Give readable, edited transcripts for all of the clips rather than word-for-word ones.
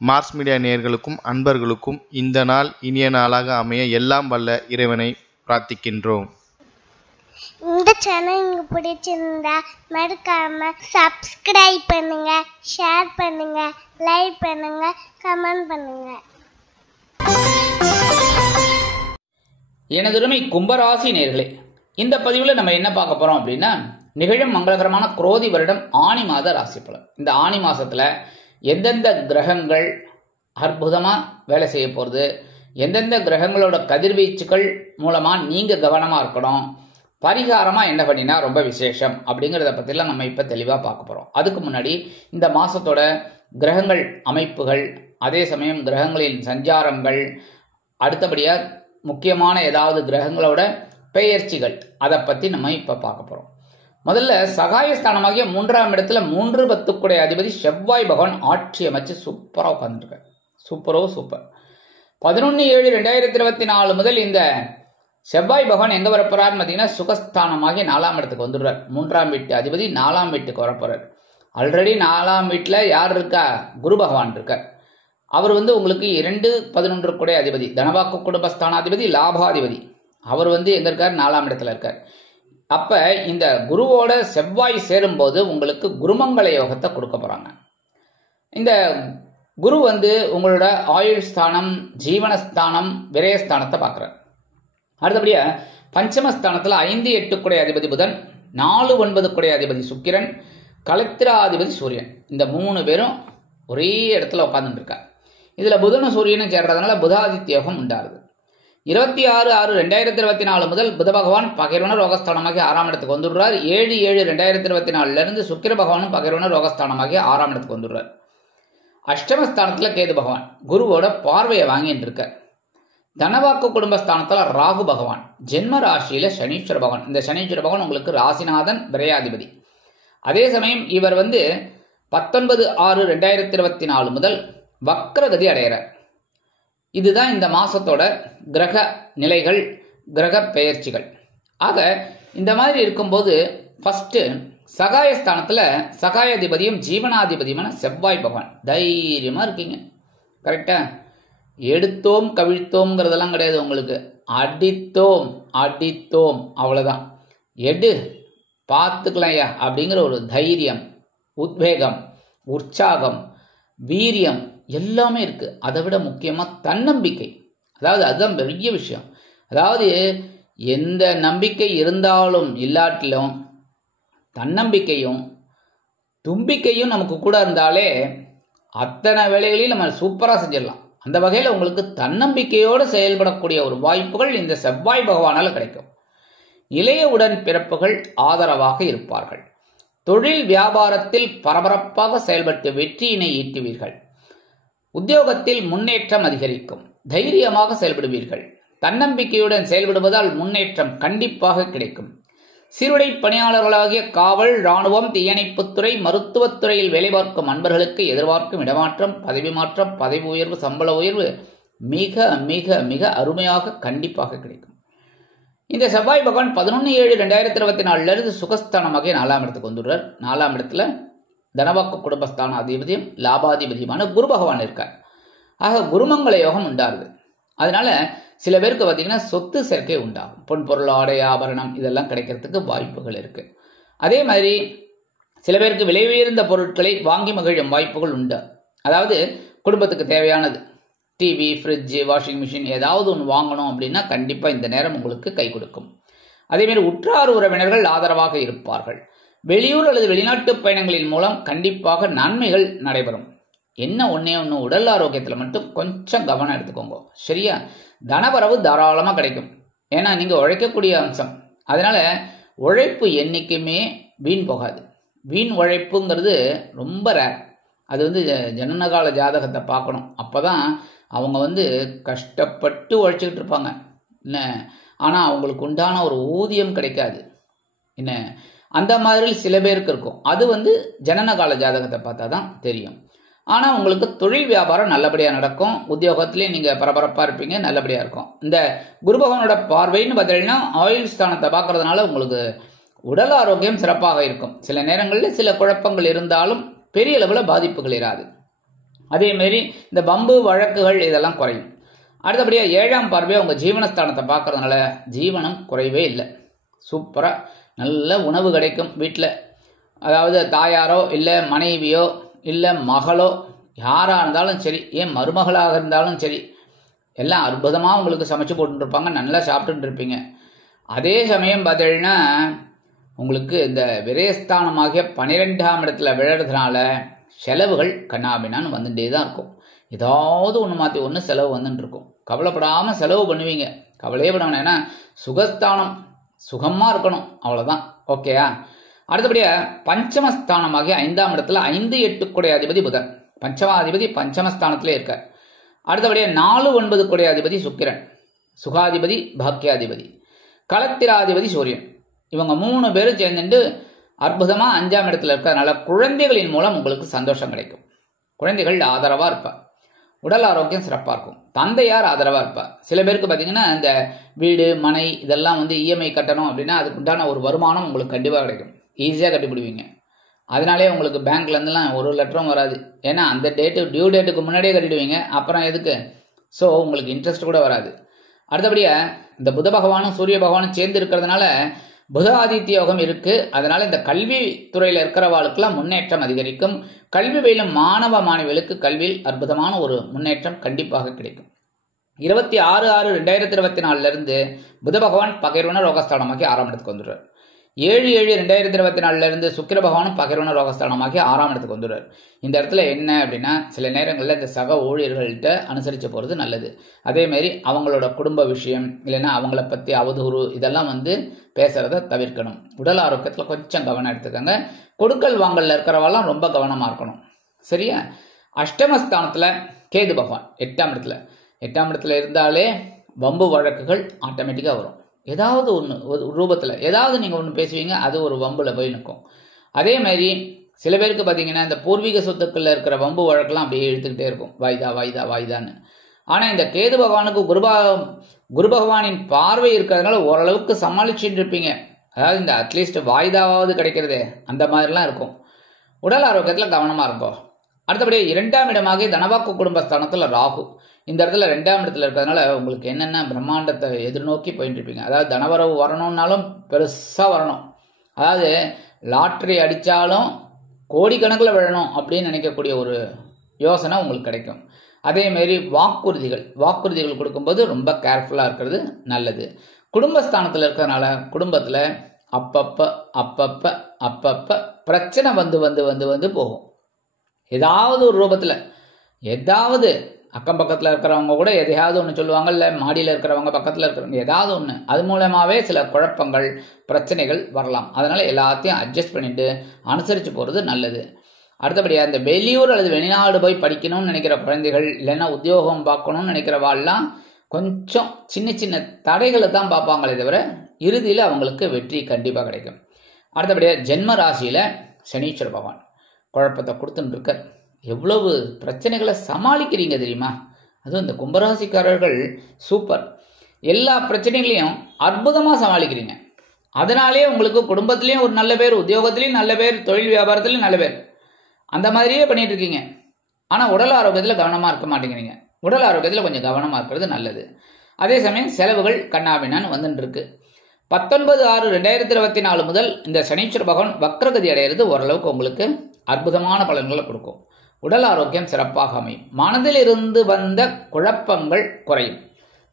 Mars media நேயர்களுக்கும் அன்பர்களுக்கும் இந்த நாள் இனிய நாளாக அமைய எல்லாம் வல்ல இறைவனை பிரார்த்திக்கின்றோம். இந்த சேனல் உங்களுக்கு பிடிச்சிருந்தா மறக்காம சப்ஸ்கிரைப் பண்ணுங்க, ஷேர் பண்ணுங்க, லைக் பண்ணுங்க, கமெண்ட் பண்ணுங்க. எனதுரிமை கும்பராசி நேயர்களே, இந்த பதிவில் நம்ம என்ன பார்க்க போறோம் அப்படின்னா, நிகழும் மங்களகரமான குரோதி வருடம் ஆனி மாத ராசி பலன். இந்த ஆனி மாசத்துல எந்தெந்த கிரகங்கள் அற்புதமா வேலை செய்ய போறது, எந்தெந்த கிரகங்களோட கதிர்வீச்சுகள் மூலமா நீங்க கவனமா இருக்கணும், பரிகாரமா என்ன பண்ணினா ரொம்ப விசேஷம் அப்படிங்கிறத பத்திலாம் நம்ம இப்ப தெளிவா பார்க்க போறோம். அதுக்கு முன்னாடி இந்த மாசத்தோட கிரகங்கள் அமைப்புகள், அதே சமயம் கிரகங்களின் சஞ்சாரங்கள், அடுத்தபடியா முக்கியமான ஏதாவது கிரகங்களோட பெயர்ச்சிகள், அதை பத்தி நம்ம இப்ப பார்க்க போறோம். முதல்ல சகாயஸ்தானமாகிய 3ஆம் இடத்துல 3/10 அதிபதி செவ்வாய் பகவான் ஆட்சி அமைச்சு சூப்பரா உட்கார்ந்துருக்கார். சூப்பரோ சூப்பர். 11/7/2024 முதல் இந்த செவ்வாய் பகவான் எங்க வரப்போறாரு பார்த்தீங்கன்னா, சுகஸ்தானமாகிய 4ஆம் இடத்துக்கு வந்துடுறார். 3ஆம் வீட்டு அதிபதி 4ஆம் வீட்டுக்கு வரப்போறார். ஆல்ரெடி 4ஆம் வீட்டுல யார் இருக்கா? குரு பகவான் இருக்கார். அவர் உங்களுக்கு 2/11 அதிபதி, தனவாக்கு குடும்பஸ்தானாதிபதி, லாபாதிபதி. அவர் எங்க இருக்கார்? 4ஆம் இடத்துல இருக்கார். அப்ப இந்த குருவோட செவ்வாய் சேரும்போது உங்களுக்கு குருமங்கள யோகத்தை கொடுக்க போறாங்க. இந்த குரு உங்களோட ஆயுள் ஸ்தானம், ஜீவனஸ்தானம், விரயஸ்தானத்தை பார்க்கிறார். அடுத்தபடியா பஞ்சமஸ்தானத்துல 5/8 அதிபதி புதன், 4/9 அதிபதி சுக்கிரன், கலத்திராதிபதி சூரியன். இந்த 3 பேரும் ஒரே இடத்துல உட்கார்ந்துட்டு இருக்கார். இதுல புதனும் சூரியனும் சேர்றதுனால புதாதித்ய யோகம் உண்டாருது. 26/6/2024 முதல் புத பகவான் பகைர்வன ரோகஸ்தானமாகிய 6ஆம் இடத்துக்கு வந்துடுறார். 7/7/2024 இருந்து சுக்கிர பகவானும் பகைர்வன ரோகஸ்தானமாகிய 6ஆம் இடத்துக்கு வந்துடுறார். அஷ்டமஸ்தானத்துல கேது பகவான் குருவோட பார்வையை வாங்கிட்டு இருக்கார். தனவாக்கு குடும்பஸ்தானத்துல ராகு பகவான், ஜென்ம ராசியில சனீஸ்வர பகவான். இந்த சனீஸ்வர பகவான் உங்களுக்கு ராசிநாதன், விரையாதிபதி. அதே சமயம் இவர் 19/6/2024 முதல் வக்ரகதி அடைகிறார். இதுதான் இந்த மாசத்தோட கிரக நிலைகள், கிரக பெயர்ச்சிகள். ஆக இந்த மாதிரி இருக்கும்போது ஃபர்ஸ்ட் சகாயஸ்தானத்துல சகாயாதிபதியும் ஜீவனாதிபதியுமான செவ்வாய் பகவான். தைரியமா இருக்கீங்க, கரெக்டா? எடுத்தோம் கவிழ்த்தோம்ங்கிறதெல்லாம் கிடையாது. உங்களுக்கு அடித்தோம் அடித்தோம் அவ்வளவுதான். எடு பார்த்துக்கலாம் ஐயா அப்படிங்கிற ஒரு தைரியம், உத்வேகம், உற்சாகம், வீரியம் எல்லாமே இருக்கு. அதை விட முக்கியமா தன்னம்பிக்கை. அதாவது அதுதான் பெரிய விஷயம். அதாவது எந்த நம்பிக்கை இருந்தாலும் இல்லாட்டிலும் தன்னம்பிக்கையும் தும்பிக்கையும் நமக்கு கூட இருந்தாலே அத்தனை வேலைகளையும் நம்ம சூப்பரா செஞ்சிடலாம். அந்த வகையில் உங்களுக்கு தன்னம்பிக்கையோடு செயல்படக்கூடிய ஒரு வாய்ப்புகள் இந்த செவ்வாய் பகவானால கிடைக்கும். இளைய உடன் பிறப்புகள் ஆதரவாக இருப்பார்கள். தொழில் வியாபாரத்தில் பரபரப்பாக செயல்பட்டு வெற்றியினை ஈட்டுவீர்கள். உத்தியோகத்தில் முன்னேற்றம் அதிகரிக்கும். தைரியமாக செயல்படுவீர்கள். தன்னம்பிக்கையுடன் செயல்படுவதால் முன்னேற்றம் கண்டிப்பாக கிடைக்கும். சீருடை பணியாளர்களாகிய காவல், இராணுவம், தீயணைப்புத்துறை, மருத்துவத்துறையில் வேலை பார்க்கும் அன்பர்களுக்கு எதிர்பார்க்கும் இடமாற்றம், பதவி மாற்றம், பதவி உயர்வு, சம்பள உயர்வு மிக மிக மிக அருமையாக கண்டிப்பாக கிடைக்கும். இந்த செவ்வாய் பகவான் 11/7/2024 இருந்து சுகஸ்தானமாக 4ஆம் இடத்துக்கு வந்துடுறார். 4ஆம் இடத்துல தனவாக்கு குடும்பஸ்தான அதிபதியும் லாபாதிபதியுமான குரு பகவான் இருக்கார். ஆக குருமங்கள யோகம் உண்டாருது. அதனால சில பேருக்கு பார்த்தீங்கன்னா சொத்து சேர்க்கை உண்டாகும். பொன் பொருள், ஆடை, ஆபரணம் இதெல்லாம் கிடைக்கிறதுக்கு வாய்ப்புகள் இருக்கு. அதே மாதிரி சில பேருக்கு விலை உயர்ந்த பொருட்களை வாங்கி மகிழும் வாய்ப்புகள் உண்டு. அதாவது குடும்பத்துக்கு தேவையானது டிவி, ஃப்ரிட்ஜ், வாஷிங் மிஷின் ஏதாவது ஒன்று வாங்கணும் அப்படின்னா கண்டிப்பாக இந்த நேரம் உங்களுக்கு கை கொடுக்கும். அதேமாதிரி உற்றார் உறவினர்கள் ஆதரவாக இருப்பார்கள். வெளியூர் அல்லது வெளிநாட்டு பயணங்களின் மூலம் கண்டிப்பாக நன்மைகள் நடைபெறும். என்ன ஒன்னே ஒன்று, உடல் ஆரோக்கியத்தில் மட்டும் கொஞ்சம் கவனம் எடுத்துக்கோங்க, சரியா? தனவரவு தாராளமாக கிடைக்கும். ஏன்னா நீங்கள் உழைக்கக்கூடிய அம்சம். அதனால உழைப்பு என்னைக்குமே வீண் போகாது. வீண் உழைப்புங்கிறது ரொம்ப ரேர். அது ஜனனகால ஜாதகத்தை பார்க்கணும். அப்போதான் அவங்க கஷ்டப்பட்டு உழைச்சிக்கிட்டு இருப்பாங்க என்ன, ஆனால் அவங்களுக்கு உண்டான ஒரு ஊதியம் கிடைக்காது என்ன. அந்த மாதிரி சில பேருக்கு இருக்கும். அது ஜனனகால ஜாதகத்தை பார்த்தா தான் தெரியும். ஆனால் உங்களுக்கு தொழில் வியாபாரம் நல்லபடியாக நடக்கும். உத்தியோகத்திலே நீங்கள் பரபரப்பாக இருப்பீங்க, நல்லபடியாக இருக்கும். இந்த குரு பகவானோட பார்வைன்னு பார்த்தீங்கன்னா ஆயுள் ஸ்தானத்தை பார்க்கறதுனால உங்களுக்கு உடல் ஆரோக்கியம் சிறப்பாக இருக்கும். சில நேரங்களில் சில குழப்பங்கள் இருந்தாலும் பெரிய அளவில் பாதிப்புகள் இராது. அதேமாரி இந்த பம்பு வழக்குகள் இதெல்லாம் குறையும். அடுத்தபடியாக 7ஆம் பார்வையாக உங்கள் ஜீவனஸ்தானத்தை பார்க்கறதுனால ஜீவனம் குறைவே இல்லை. சூப்பராக நல்ல உணவு கிடைக்கும் வீட்டில். அதாவது தாயாரோ இல்லை மனைவியோ இல்லை மகளோ யாராக இருந்தாலும் சரி, ஏன் மருமகளாக இருந்தாலும் சரி, எல்லாம் அற்புதமாக உங்களுக்கு சமைச்சு போட்டுருப்பாங்க, நல்லா சாப்பிட்டுட்டு இருப்பீங்க. அதே சமயம் பார்த்தீங்கன்னா உங்களுக்கு இந்த விரயஸ்தானமாகிய 12ஆம் இடத்துல விழுறதுனால செலவுகள் கண்ணாபின்னான்னு வந்துட்டே தான் இருக்கும். ஏதாவது ஒன்று மாற்றி ஒன்று செலவு வந்துட்டு இருக்கும். கவலைப்படாமல் செலவு பண்ணுவீங்க, கவலையே பண்ண வேணாம். ஏன்னா சுகஸ்தானம் சுகமாக இருக்கணும், அவ்வளோதான். ஓகேயா? அடுத்தபடியாக பஞ்சமஸ்தானமாகிய 5ஆம் இடத்துல 5, 8 குடைய அதிபதி புதன், பஞ்சமாதிபதி பஞ்சமஸ்தானத்திலே இருக்கார். அடுத்தபடியாக 4, 9 குடைய அதிபதி சுக்கிரன், சுகாதிபதி பாக்கியாதிபதி, களத்திராதிபதி சூரியன். இவங்க 3 பேரும் சேர்ந்துட்டு அற்புதமாக 5ஆம் இடத்துல இருக்கிறதுனால குழந்தைகளின் மூலம் உங்களுக்கு சந்தோஷம் கிடைக்கும். குழந்தைகள் ஆதரவாக இருப்பார். உடல் ஆரோக்கியம் சிறப்பாக இருக்கும். தந்தையார் ஆதரவாக இருப்பார். சில பேருக்கு பார்த்தீங்கன்னா இந்த வீடு மனை இதெல்லாம் இஎம்ஐ கட்டணும் அப்படின்னா அதுக்கு உண்டான ஒரு வருமானம் உங்களுக்கு கண்டிப்பாக கிடைக்கும். ஈஸியாக கட்டிப்பிடுவீங்க. அதனாலே உங்களுக்கு பேங்க்லேருந்துலாம் ஒரு லெட்டரும் வராது. ஏன்னா அந்த டியூ டேட்டுக்கு முன்னாடியே கட்டிடுவீங்க. அப்புறம் எதுக்கு? ஸோ உங்களுக்கு இன்ட்ரெஸ்ட் கூட வராது. அடுத்தபடியாக இந்த புத பகவானும் சூரிய பகவானும் சேர்ந்து இருக்கிறதுனால புத ஆதித்ய யோகம் இருக்கு. அதனால இந்த கல்வி துறையில் இருக்கிறவாளுக்கெல்லாம் முன்னேற்றம் அதிகரிக்கும். கல்வி பயிலும் மாணவ மாணவிகளுக்கு கல்வியில் அற்புதமான ஒரு முன்னேற்றம் கண்டிப்பாக கிடைக்கும். 26/6/2024 இருந்து புத பகவான் பகைர்வன ரோகஸ்தானமாகி 6ஆம் இடத்துக்கு வந்துடுறார். 7/7/2024 இருந்து சுக்கிர பகவானும் பகைர்வன ரோகஸ்தானமாகி 6ஆம் இடத்துக்கு வந்துடுறார். இந்த இடத்துல என்ன அப்படின்னா சில நேரங்களில் இந்த சக ஊழியர்கள்ட்ட அனுசரித்து போகிறது நல்லது. அதேமாரி அவங்களோட குடும்ப விஷயம் இல்லைன்னா அவங்கள பற்றி அவதூறு இதெல்லாம் பேசுகிறத தவிர்க்கணும். உடல் ஆரோக்கியத்தில் கொஞ்சம் கவனம் எடுத்துக்கோங்க. கொடுக்கல் வாங்கலில் இருக்கிறவெல்லாம் ரொம்ப கவனமாக இருக்கணும். சரியா? அஷ்டமஸ்தானத்தில் கேது பகவான் 8ஆம் இடத்துல. 8ஆம் இடத்துல இருந்தாலே வம்பு வழக்குகள் ஆட்டோமேட்டிக்காக வரும். ஏதாவது ஒன்று ஒரு ரூபத்தில் ஏதாவது நீங்கள் ஒன்று பேசுவீங்க, அது ஒரு வம்பில் போய் நிற்கும். அதே மாதிரி சில பேருக்கு பார்த்தீங்கன்னா இந்த பூர்வீக சொத்துக்களில் இருக்கிற வம்பு வழக்கெல்லாம் அப்படியே இழுத்துக்கிட்டே இருக்கும், வாய்தா வாய்தா வாய்தான்னு. ஆனால் இந்த கேது பகவானுக்கு குரு பகவானின் பார்வை இருக்கிறதுனால ஓரளவுக்கு சமாளிச்சுட்டு இருப்பீங்க. அதாவது இந்த அட்லீஸ்ட் வாய்தாவாவது கிடைக்கிறதே அந்த மாதிரிலாம் இருக்கும். உடல் ஆரோக்கியத்தில் கவனமாக இருக்கும். அடுத்தபடியே 2ஆம் இடமாக தனவாக்கு குடும்பஸ்தானத்தில் ராகு. இந்த இடத்துல 2ஆம் இடத்துல இருக்கிறதுனால உங்களுக்கு என்னென்ன பிரம்மாண்டத்தை எதிர்நோக்கி போயிட்டு இருப்பீங்க. அதாவது தனவரவு வரணும்னாலும் பெருசாக வரணும். அதாவது லாட்ரி அடித்தாலும் கோடிக்கணக்கில் விழணும் அப்படின்னு நினைக்கக்கூடிய ஒரு யோசனை உங்களுக்கு கிடைக்கும். அதேமாரி வாக்குறுதிகள் கொடுக்கும்போது ரொம்ப கேர்ஃபுல்லாக இருக்கிறது நல்லது. குடும்பஸ்தானத்தில் இருக்கிறதுனால குடும்பத்தில் அப்பப்போ பிரச்சனை வந்து போகும். ஏதாவது ஒரு ரூபத்தில் ஏதாவது அக்கம் பக்கத்தில் இருக்கிறவங்க கூட எதையாவது ஒன்று சொல்லுவாங்க, இல்லை மாடியில் இருக்கிறவங்க பக்கத்தில் இருக்கிறவங்க ஏதாவது ஒன்று, அது மூலமாகவே சில குழப்பங்கள் பிரச்சனைகள் வரலாம். அதனால் எல்லாத்தையும் அட்ஜஸ்ட் பண்ணிட்டு அனுசரித்து போகிறது நல்லது. அடுத்தபடியாக இந்த வெளியூர் அல்லது வெளிநாடு போய் படிக்கணும்னு நினைக்கிற குழந்தைகள் இல்லைன்னா உத்தியோகம் பார்க்கணும்னு நினைக்கிறவாள்லாம் கொஞ்சம் சின்ன சின்ன தடைகளை தான் பார்ப்பாங்களே தவிர இறுதியில் அவங்களுக்கு வெற்றி கண்டிப்பாக கிடைக்கும். அடுத்தபடியாக ஜென்ம ராசியில் சனீஸ்வர பகவான் குழப்பத்தை கொடுத்துட்டு இருக்க. எவ்வளவு பிரச்சனைகளை சமாளிக்கிறீங்க தெரியுமா? அதுவும் இந்த கும்பராசிக்காரர்கள் சூப்பர். எல்லா பிரச்சனைகளையும் அற்புதமாக சமாளிக்கிறீங்க. அதனாலே உங்களுக்கு குடும்பத்திலையும் ஒரு நல்ல பேர், உத்தியோகத்திலையும் நல்ல பேர், தொழில் வியாபாரத்திலையும் நல்ல பேர், அந்த மாதிரியே பண்ணிட்டு இருக்கீங்க. ஆனால் உடல் ஆரோக்கியத்தில் கவனமாக இருக்க மாட்டேங்கிறீங்க. உடல் ஆரோக்கியத்தில் கொஞ்சம் கவனமாக இருக்கிறது நல்லது. அதே சமயம் செலவுகள் கண்ணாபின்னான்னு வந்துட்டு இருக்கு. 19/6/2024 முதல் இந்த சனீஸ்வர பகவான் வக்ரகதி அடைகிறது ஓரளவுக்கு உங்களுக்கு அற்புதமான பலன்களை கொடுக்கும். உடல் ஆரோக்கியம் சிறப்பாக அமையும். மனதில் இருந்து வந்த குழப்பங்கள் குறையும்,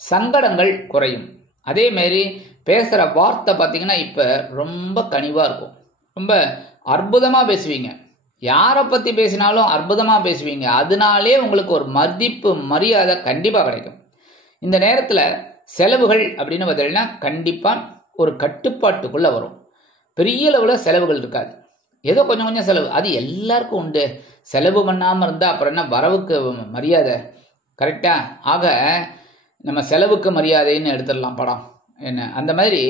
சங்கடங்கள் குறையும். அதேமாரி பேசுகிற வார்த்தை பார்த்தீங்கன்னா இப்போ ரொம்ப கனிவாக இருக்கும். ரொம்ப அற்புதமாக பேசுவீங்க. யாரை பற்றி பேசினாலும் அற்புதமாக பேசுவீங்க. அதனாலே உங்களுக்கு ஒரு மதிப்பு மரியாதை கண்டிப்பாக கிடைக்கும். இந்த நேரத்தில் செலவுகள் அப்படின்னு பார்த்தீங்கன்னா கண்டிப்பாக ஒரு கட்டுப்பாட்டுக்குள்ளே வரும். பெரிய அளவில் செலவுகள் இருக்காது. ஏதோ கொஞ்சம் கொஞ்சம் செலவு, அது எல்லாருக்கும் உண்டு. செலவு பண்ணாமல் இருந்தால் அப்புறம் என்ன வரவுக்கு மரியாதை? கரெக்டாக? ஆக நம்ம செலவுக்கு மரியாதைன்னு எடுத்துடலாம் படம் என்ன. அந்த மாதிரி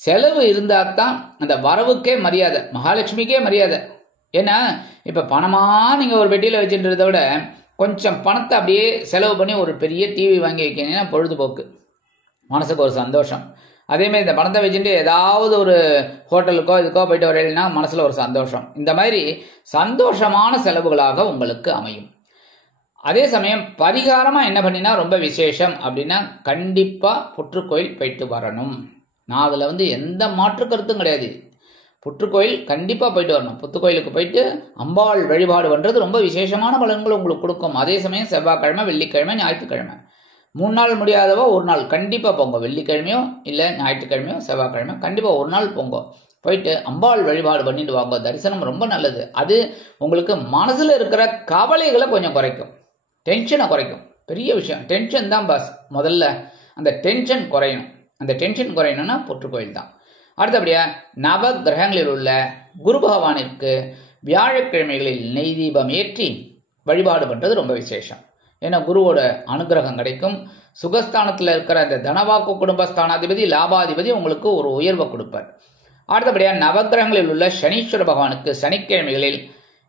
செலவு இருந்தால் தான் அந்த வரவுக்கே மரியாதை, மகாலட்சுமிக்கே மரியாதை. ஏன்னா இப்போ பணமாக நீங்கள் ஒரு பெட்டியில் வச்சுன்றதை விட கொஞ்சம் பணத்தை அப்படியே செலவு பண்ணி ஒரு பெரிய டிவி வாங்கி வைக்கிறீங்கன்னா பொழுதுபோக்கு, மனசுக்கு ஒரு சந்தோஷம். அதேமாதிரி இந்த பணத்தை வச்சுட்டு ஏதாவது ஒரு ஹோட்டலுக்கோ இதுக்கோ போயிட்டு வரையினா மனசில் ஒரு சந்தோஷம். இந்த மாதிரி சந்தோஷமான செலவுகளாக உங்களுக்கு அமையும். அதே சமயம் பரிகாரமாக என்ன பண்ணினா ரொம்ப விசேஷம் அப்படின்னா கண்டிப்பாக புற்றுக்கோயில் போயிட்டு வரணும். நான் அதில் எந்த மாற்று கருத்தும் கிடையாது. புற்றுக்கோயில் கண்டிப்பாக போயிட்டு வரணும். புற்றுக்கோயிலுக்கு போயிட்டு அம்பாள் வழிபாடு பண்ணுறது ரொம்ப விசேஷமான பலன்கள் உங்களுக்கு கொடுக்கும். அதே சமயம் செவ்வாய்க்கிழமை, வெள்ளிக்கிழமை, ஞாயிற்றுக்கிழமை 3 நாள் முடியாதவோ 1 நாள் கண்டிப்பாக போங்க. வெள்ளிக்கிழமையோ இல்லை ஞாயிற்றுக்கிழமையோ செவ்வாய்க்கிழமை கண்டிப்பாக 1 நாள் போங்க. போயிட்டு அம்பாள் வழிபாடு பண்ணிட்டு வாங்க. தரிசனம் ரொம்ப நல்லது. அது உங்களுக்கு மனசில் இருக்கிற கவலைகளை கொஞ்சம் குறைக்கும், டென்ஷனை குறைக்கும். பெரிய விஷயம் டென்ஷன் தான் பாஸ். முதல்ல அந்த டென்ஷன் குறையணும். அந்த டென்ஷன் குறையணும்னா புற்றுக்கோயில் தான். அடுத்தபடியாக நவ கிரகங்களில் உள்ள குரு பகவானிற்கு வியாழக்கிழமைகளில் நெய் தீபம் ஏற்றி வழிபாடு பண்ணுறது ரொம்ப விசேஷம். ஏன்னா குருவோட அனுகிரகம் கிடைக்கும். சுகஸ்தானத்தில் இருக்கிற அந்த தனவாக்கு குடும்பஸ்தானாதிபதி, லாபாதிபதி உங்களுக்கு ஒரு உயர்வை கொடுப்பார். அடுத்தபடியாக நவகிரகங்களில் உள்ள சனீஸ்வர பகவானுக்கு சனிக்கிழமைகளில்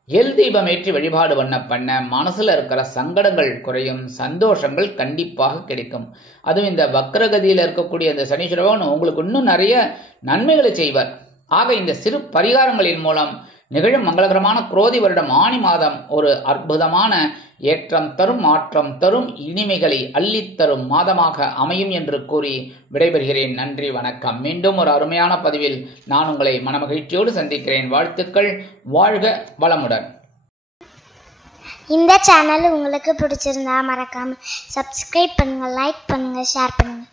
எல் தீபம் ஏற்றி வழிபாடு பண்ண மனசுல இருக்கிற சங்கடங்கள் குறையும், சந்தோஷங்கள் கண்டிப்பாக கிடைக்கும். அதுவும் இந்த வக்ரகதியில் இருக்கக்கூடிய இந்த சனீஸ்வர பகவான் உங்களுக்கு இன்னும் நிறைய நன்மைகளை செய்வார். ஆக இந்த சிறு பரிகாரங்களின் மூலம் நிகழும் மங்களகரமான குரோதி வருடம் ஆனி மாதம் ஒரு அற்புதமான ஏற்றம் தரும், மாற்றம் தரும், இனிமைகளை அள்ளித்தரும் மாதமாக அமையும் என்று கூறி விடைபெறுகிறேன். நன்றி, வணக்கம். மீண்டும் ஒரு அருமையான பதிவில் நான் உங்களை மனமகிழ்ச்சியோடு சந்திக்கிறேன். வாழ்த்துக்கள். வாழ்க வளமுடன். இந்த சேனல் உங்களுக்கு பிடிச்சிருந்தா மறக்காம சப்ஸ்கிரைப் பண்ணுங்க, லைக் பண்ணுங்க, ஷேர் பண்ணுங்க.